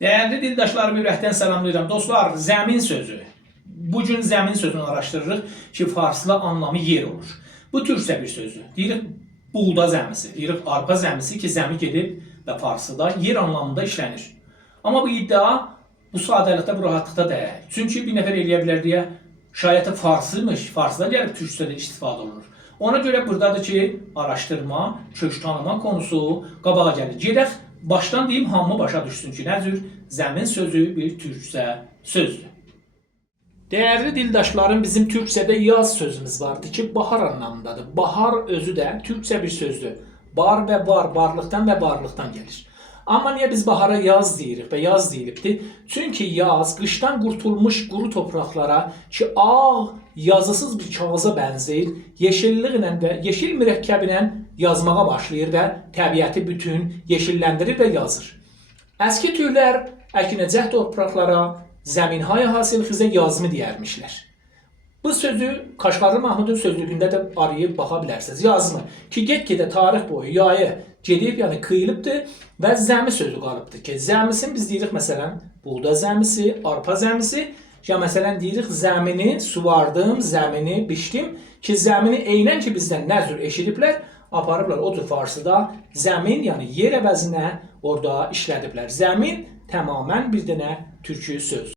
Değerli dildaşlarımı ürəkdən salamlayıram. Dostlar, zəmin sözü. Bugün zəmin sözünü araşdırırıq ki, farsla anlamı yer olur. Bu türkçə bir sözdür. Deyirik buğda zəmisi, deyirik arpa zəmisi ki, zəmi gedib və farsıda yer anlamında işlənir. Amma bu iddia bu sadəlikdə, bu rahatlıqda deyil. Çünki bir nəfər eləyə bilər deyə şayət farsıymış, farsda gəlib türkçədə istifadə olunur. Ona görə buradadır ki, araşdırma, kök tanıma konusu qabağa gəlir. Gedək baştan deyim, hamı başa düşsün ki, nə cür zəmin sözü bir türkçə sözdür. Değerli dildaşlarım, bizim Türkçədə yaz sözümüz vardı ki, bahar anlamındadır. Bahar özü də Türkçə bir sözdür. Bar və var, barlıqdan və varlıqdan gəlir. Amma niyə biz bahara yaz deyirik və yaz deyilibdir? Çünki yaz qışdan qurtulmuş quru torpaqlara ki, ağ, yazısız bir kağıza bənzəyir, yeşilliklə və yeşil mürəkkəblə yazmağa başlayır və təbiəti bütün yeşilləndirir və yazır. Əski türlər əkinəcək torpaqlara zəminhay hasilxizə yazımı deyərmişlər. Bu sözü Kaşgarlı Mahmudun sözlüğündə də arayıb baxa bilərsiniz. Yazımı ki, get-gedə tarix boyu yayı gedib, yəni qıyılıbdır və zəmi sözü qalıbdır ki, zəmisin biz deyirik məsələn buğda zəmisi, arpa zəmisi, ya məsələn deyirik zəmini suvardım, zəmini biçdim ki, zəmini eynən ki bizdən nə cür eşidiblər, aparıblar o cür farsıda zəmin, yəni yer əvəzinə orada işlədiblər. Zəmin tamamən bir dənə türkü söz.